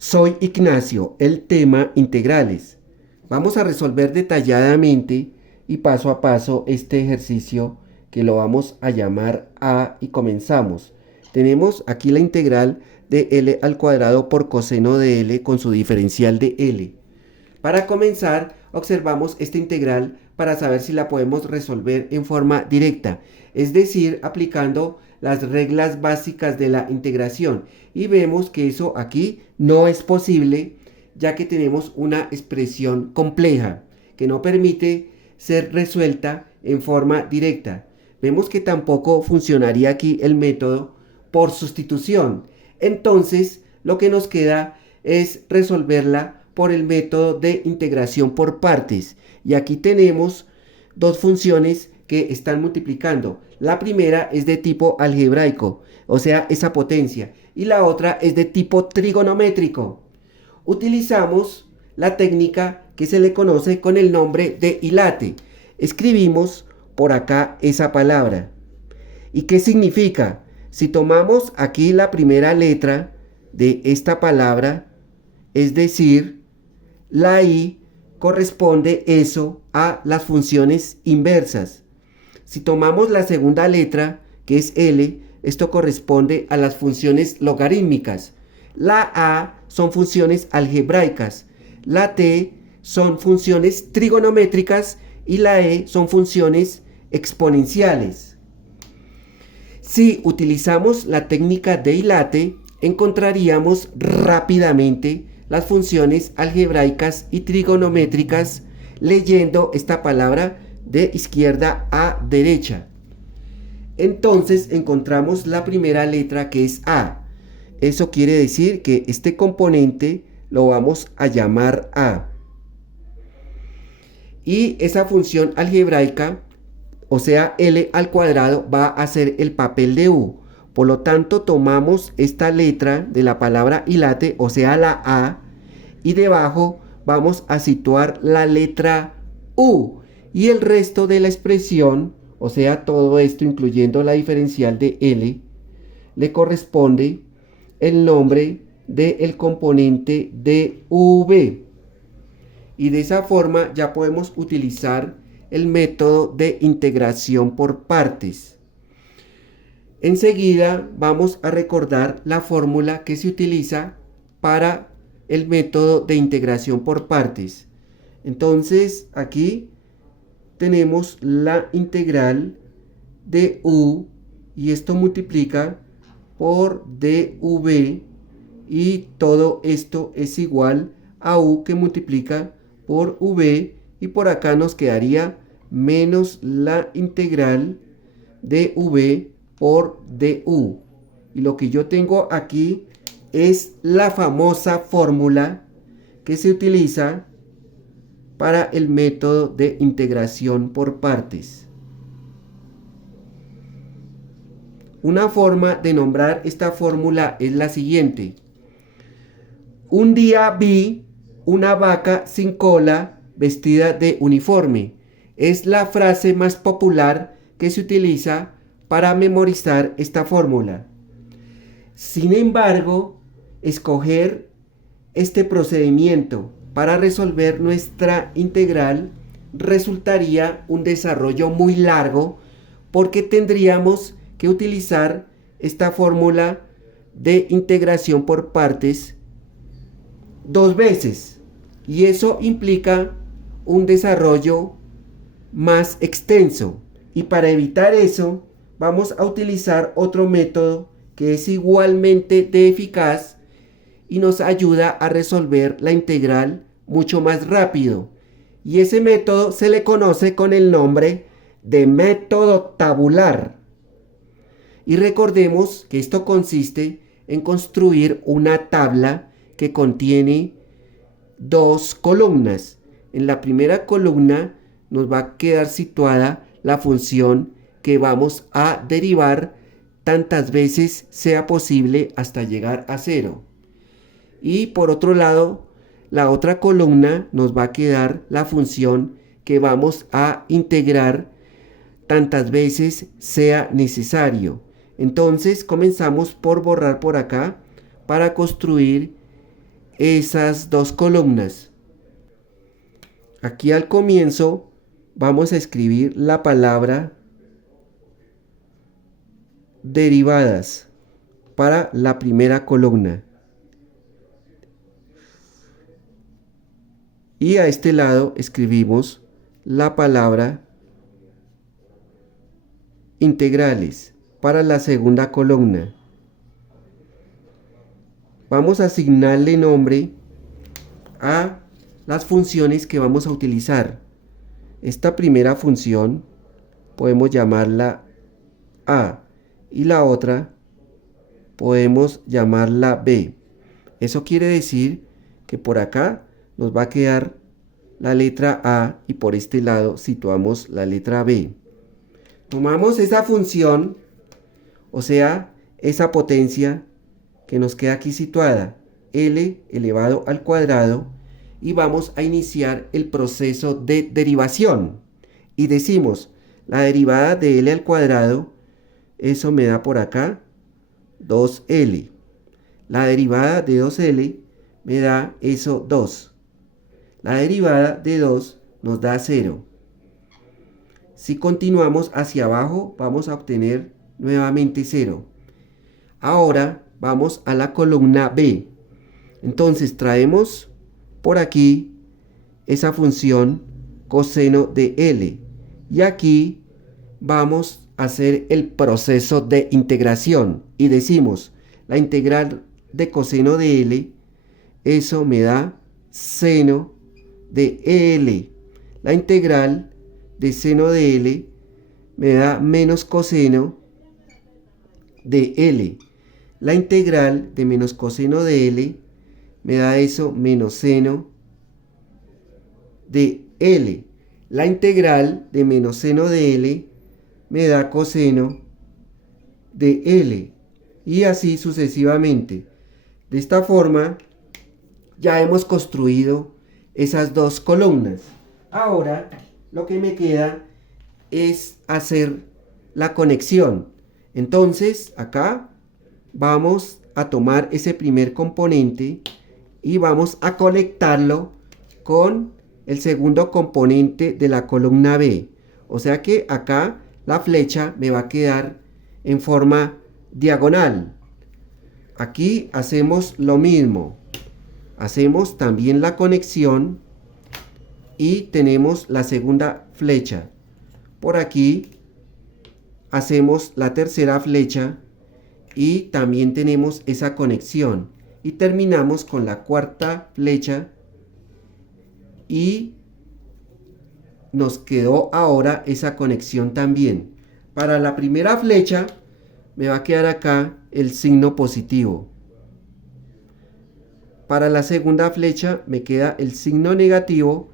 Soy Ignacio, el tema integrales. Vamos a resolver detalladamente y paso a paso este ejercicio que lo vamos a llamar A y comenzamos. Tenemos aquí la integral de L al cuadrado por coseno de L con su diferencial de L. Para comenzar, observamos esta integral para saber si la podemos resolver en forma directa, es decir, aplicando las reglas básicas de la integración. Y vemos que eso aquí no es posible, ya que tenemos una expresión compleja que no permite ser resuelta en forma directa. Vemos que tampoco funcionaría aquí el método por sustitución. Entonces, lo que nos queda es resolverla por el método de integración por partes. Y aquí tenemos dos funciones que están multiplicando. La primera es de tipo algebraico, o sea, esa potencia. Y la otra es de tipo trigonométrico. Utilizamos la técnica que se le conoce con el nombre de hilate. Escribimos por acá esa palabra. ¿Y qué significa? Si tomamos aquí la primera letra de esta palabra, es decir, la I, corresponde eso a las funciones inversas. Si tomamos la segunda letra, que es L, esto corresponde a las funciones logarítmicas. La A son funciones algebraicas. La T son funciones trigonométricas y la E son funciones exponenciales. Si utilizamos la técnica de hilate, encontraríamos rápidamente las funciones algebraicas y trigonométricas leyendo esta palabra de izquierda a derecha. Entonces encontramos la primera letra, que es A. Eso quiere decir que este componente lo vamos a llamar A. Y esa función algebraica, o sea, L al cuadrado, va a hacer el papel de U. Por lo tanto, tomamos esta letra de la palabra hilate, o sea, la A, y debajo vamos a situar la letra U. Y el resto de la expresión, o sea, todo esto incluyendo la diferencial de L, le corresponde el nombre del componente de V. Y de esa forma ya podemos utilizar el método de integración por partes. Enseguida vamos a recordar la fórmula que se utiliza para el método de integración por partes. Entonces aquí tenemos la integral de U y esto multiplica por dv y todo esto es igual a U que multiplica por V y por acá nos quedaría menos la integral de V por du. Y lo que yo tengo aquí es la famosa fórmula que se utiliza para el método de integración por partes. Una forma de nombrar esta fórmula es la siguiente. Un día vi una vaca sin cola vestida de uniforme. Es la frase más popular que se utiliza para memorizar esta fórmula. Sin embargo, escoger este procedimiento para resolver nuestra integral resultaría un desarrollo muy largo porque tendríamos que utilizar esta fórmula de integración por partes dos veces y eso implica un desarrollo más extenso. Y para evitar eso, vamos a utilizar otro método que es igualmente de eficaz y nos ayuda a resolver la integral mucho más rápido. Y ese método se le conoce con el nombre de método tabular. Y recordemos que esto consiste en construir una tabla que contiene dos columnas. En la primera columna nos va a quedar situada la función que vamos a derivar tantas veces sea posible hasta llegar a 0. Y por otro lado, la otra columna nos va a quedar la función que vamos a integrar tantas veces sea necesario. Entonces comenzamos por borrar por acá para construir esas dos columnas. Aquí al comienzo vamos a escribir la palabra derivadas para la primera columna. Y a este lado escribimos la palabra integrales para la segunda columna. Vamos a asignarle nombre a las funciones que vamos a utilizar. Esta primera función podemos llamarla A y la otra podemos llamarla B. Eso quiere decir que por acá nos va a quedar la letra A y por este lado situamos la letra B. Tomamos esa función, o sea, esa potencia que nos queda aquí situada, L elevado al cuadrado, y vamos a iniciar el proceso de derivación. Y decimos, la derivada de L al cuadrado, eso me da por acá 2L. La derivada de 2L me da eso 2. La derivada de 2 nos da 0. Si continuamos hacia abajo, vamos a obtener nuevamente 0. Ahora vamos a la columna B. Entonces traemos por aquí esa función coseno de L. Y aquí vamos a hacer el proceso de integración. Y decimos, la integral de coseno de L, eso me da seno de L. La integral de seno de L me da menos coseno de L. La integral de menos coseno de L me da eso menos seno de L. La integral de menos seno de L me da coseno de L. Y así sucesivamente. De esta forma ya hemos construido esas dos columnas. Ahora lo que me queda es hacer la conexión. Entonces acá vamos a tomar ese primer componente y vamos a conectarlo con el segundo componente de la columna B. O sea que acá la flecha me va a quedar en forma diagonal. Aquí hacemos lo mismo. Hacemos también la conexión y tenemos la segunda flecha. Por aquí hacemos la tercera flecha y también tenemos esa conexión. Y terminamos con la cuarta flecha y nos quedó ahora esa conexión también. Para la primera flecha me va a quedar acá el signo positivo. Para la segunda flecha me queda el signo negativo.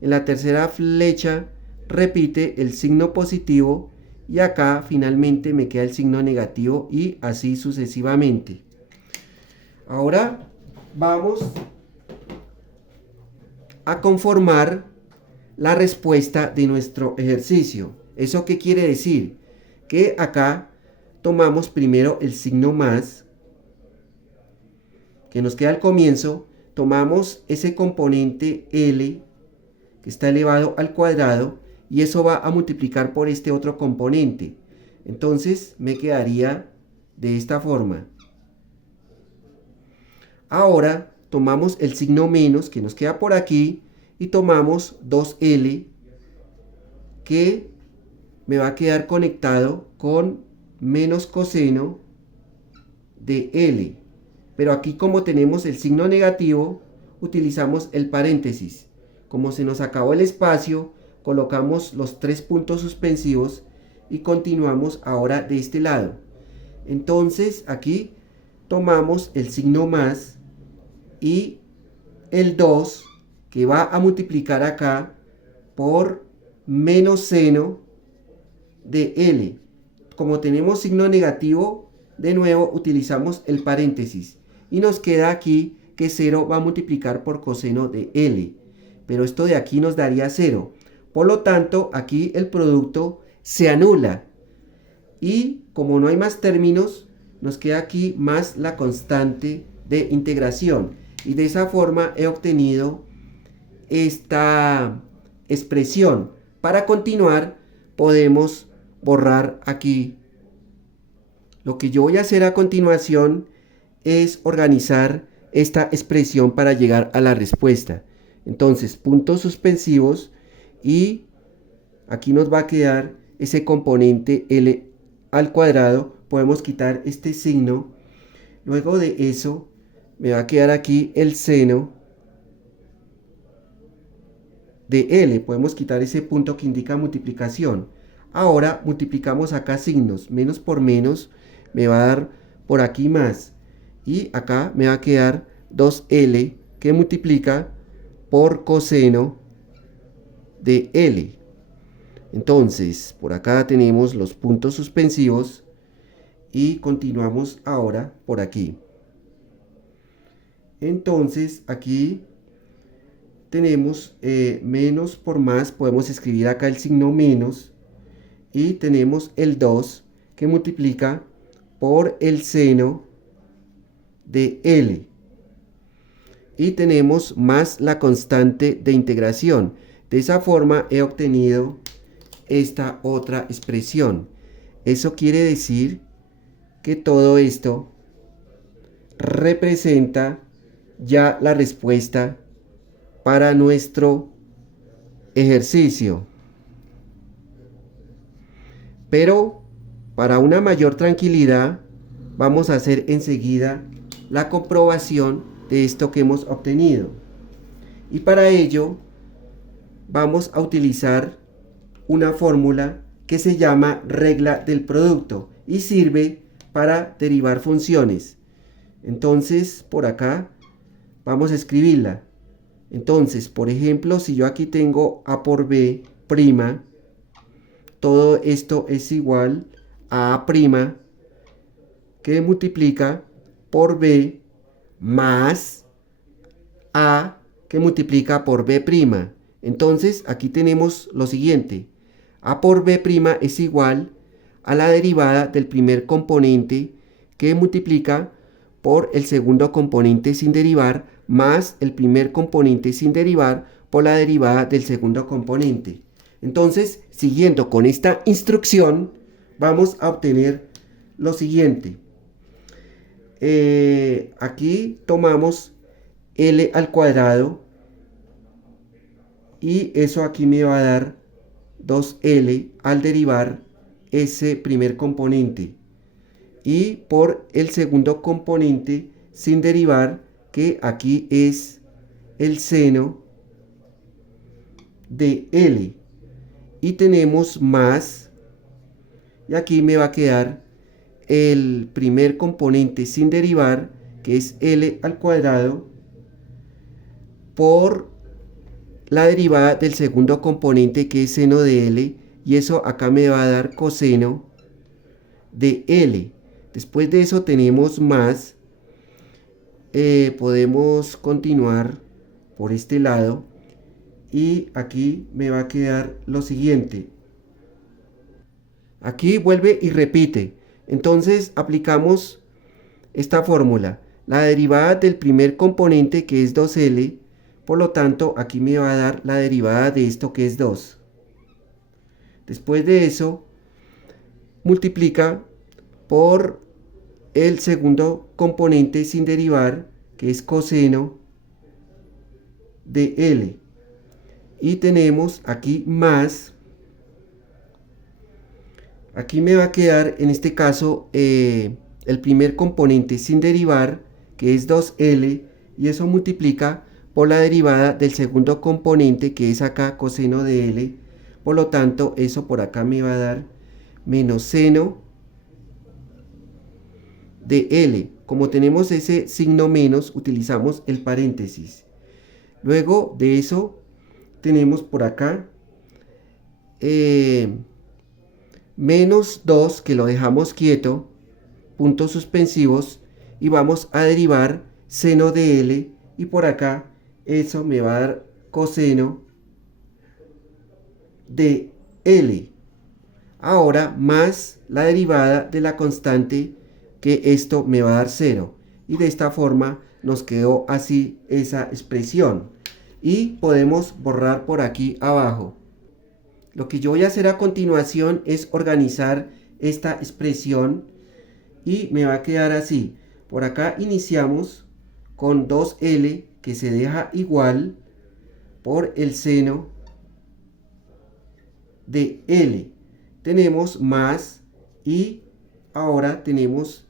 En la tercera flecha repite el signo positivo y acá finalmente me queda el signo negativo y así sucesivamente. Ahora vamos a conformar la respuesta de nuestro ejercicio. ¿Eso qué quiere decir? Que acá tomamos primero el signo más que nos queda al comienzo, tomamos ese componente L que está elevado al cuadrado y eso va a multiplicar por este otro componente. Entonces me quedaría de esta forma. Ahora tomamos el signo menos que nos queda por aquí y tomamos 2L que me va a quedar conectado con menos coseno de L. Pero aquí como tenemos el signo negativo, utilizamos el paréntesis. Como se nos acabó el espacio, colocamos los 3 puntos suspensivos y continuamos ahora de este lado. Entonces aquí tomamos el signo más y el 2 que va a multiplicar acá por menos seno de L. Como tenemos signo negativo, de nuevo utilizamos el paréntesis y nos queda aquí que 0 va a multiplicar por coseno de L. Pero esto de aquí nos daría 0. Por lo tanto, aquí el producto se anula. Y como no hay más términos, nos queda aquí más la constante de integración. Y de esa forma he obtenido esta expresión. Para continuar, podemos borrar aquí. Lo que yo voy a hacer a continuación es organizar esta expresión para llegar a la respuesta. Entonces, puntos suspensivos y aquí nos va a quedar ese componente L al cuadrado. Podemos quitar este signo. Luego de eso, me va a quedar aquí el seno de L. Podemos quitar ese punto que indica multiplicación. Ahora multiplicamos acá signos. Menos por menos me va a dar por aquí más. Y acá me va a quedar 2L que multiplica por coseno de L. Entonces, por acá tenemos los puntos suspensivos y continuamos ahora por aquí. Entonces, aquí tenemos menos por más, podemos escribir acá el signo menos y tenemos el 2 que multiplica por el seno de L. Y tenemos más la constante de integración. De esa forma he obtenido esta otra expresión. Eso quiere decir que todo esto representa ya la respuesta para nuestro ejercicio. Pero para una mayor tranquilidad vamos a hacer enseguida la comprobación de esto que hemos obtenido. Y para ello vamos a utilizar una fórmula que se llama regla del producto y sirve para derivar funciones. Entonces, por acá vamos a escribirla. Entonces, por ejemplo, si yo aquí tengo a por b prima, todo esto es igual a a prima que multiplica por b más a que multiplica por b prima. Entonces, aquí tenemos lo siguiente. A por b prima es igual a la derivada del primer componente que multiplica por el segundo componente sin derivar más el primer componente sin derivar por la derivada del segundo componente. Entonces, siguiendo con esta instrucción, vamos a obtener lo siguiente. Aquí tomamos L al cuadrado y eso aquí me va a dar 2L al derivar ese primer componente y por el segundo componente sin derivar, que aquí es el seno de L, y tenemos más, y aquí me va a quedar el primer componente sin derivar, que es L al cuadrado, por la derivada del segundo componente, que es seno de L, y eso acá me va a dar coseno de L. Después de eso tenemos más. Podemos continuar por este lado y aquí me va a quedar lo siguiente. Aquí vuelve y repite. Entonces aplicamos esta fórmula. La derivada del primer componente, que es 2L, por lo tanto aquí me va a dar la derivada de esto, que es 2. Después de eso multiplica por el segundo componente sin derivar, que es coseno de L. Y tenemos aquí más. Aquí me va a quedar en este caso el primer componente sin derivar, que es 2L, y eso multiplica por la derivada del segundo componente, que es acá coseno de L. Por lo tanto, eso por acá me va a dar menos seno de L. Como tenemos ese signo menos, utilizamos el paréntesis. Luego de eso tenemos por acá menos 2, que lo dejamos quieto, puntos suspensivos, y vamos a derivar seno de L, y por acá eso me va a dar coseno de L. Ahora más la derivada de la constante, que esto me va a dar 0. Y de esta forma nos quedó así esa expresión. Y podemos borrar por aquí abajo. Lo que yo voy a hacer a continuación es organizar esta expresión y me va a quedar así. Por acá iniciamos con 2L que se deja igual por el seno de L. Tenemos más y ahora tenemos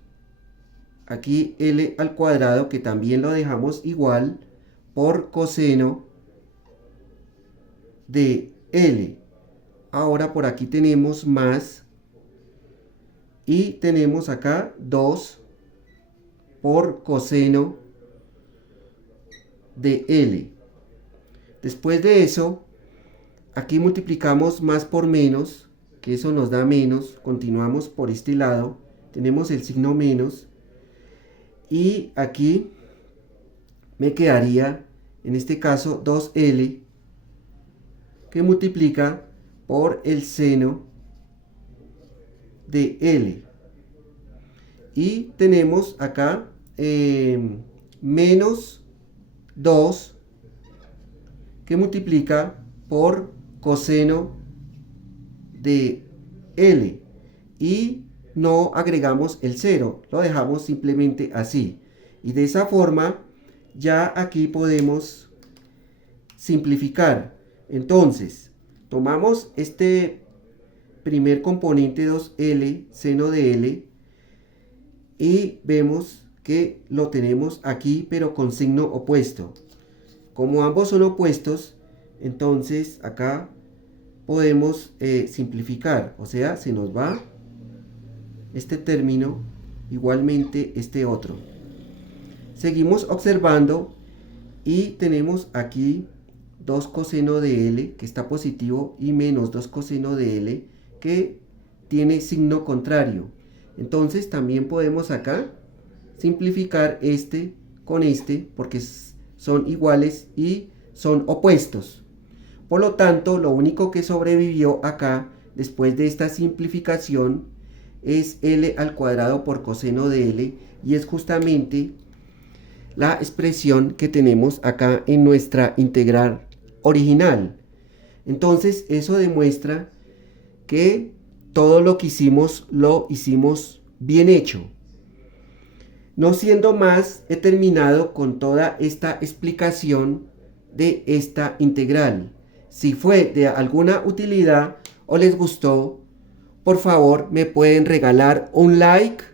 aquí L al cuadrado que también lo dejamos igual por coseno de L. Ahora por aquí tenemos más y tenemos acá 2 por coseno de L. Después de eso, aquí multiplicamos más por menos, que eso nos da menos. Continuamos por este lado, tenemos el signo menos. Y aquí me quedaría, en este caso, 2L, que multiplica por el seno de L. Y tenemos acá menos 2 que multiplica por coseno de L. Y no agregamos el 0, lo dejamos simplemente así. Y de esa forma ya aquí podemos simplificar. Entonces, tomamos este primer componente 2L, seno de L, y vemos que lo tenemos aquí, pero con signo opuesto. Como ambos son opuestos, entonces acá podemos simplificar. O sea, se nos va este término, igualmente este otro. Seguimos observando y tenemos aquí 2 coseno de L que está positivo y menos 2 coseno de L que tiene signo contrario. Entonces también podemos acá simplificar este con este porque son iguales y son opuestos. Por lo tanto, lo único que sobrevivió acá después de esta simplificación es L al cuadrado por coseno de L, y es justamente la expresión que tenemos acá en nuestra integral original. Entonces eso demuestra que todo lo que hicimos lo hicimos bien hecho. No siendo más, he terminado con toda esta explicación de esta integral. Si fue de alguna utilidad o les gustó, por favor me pueden regalar un like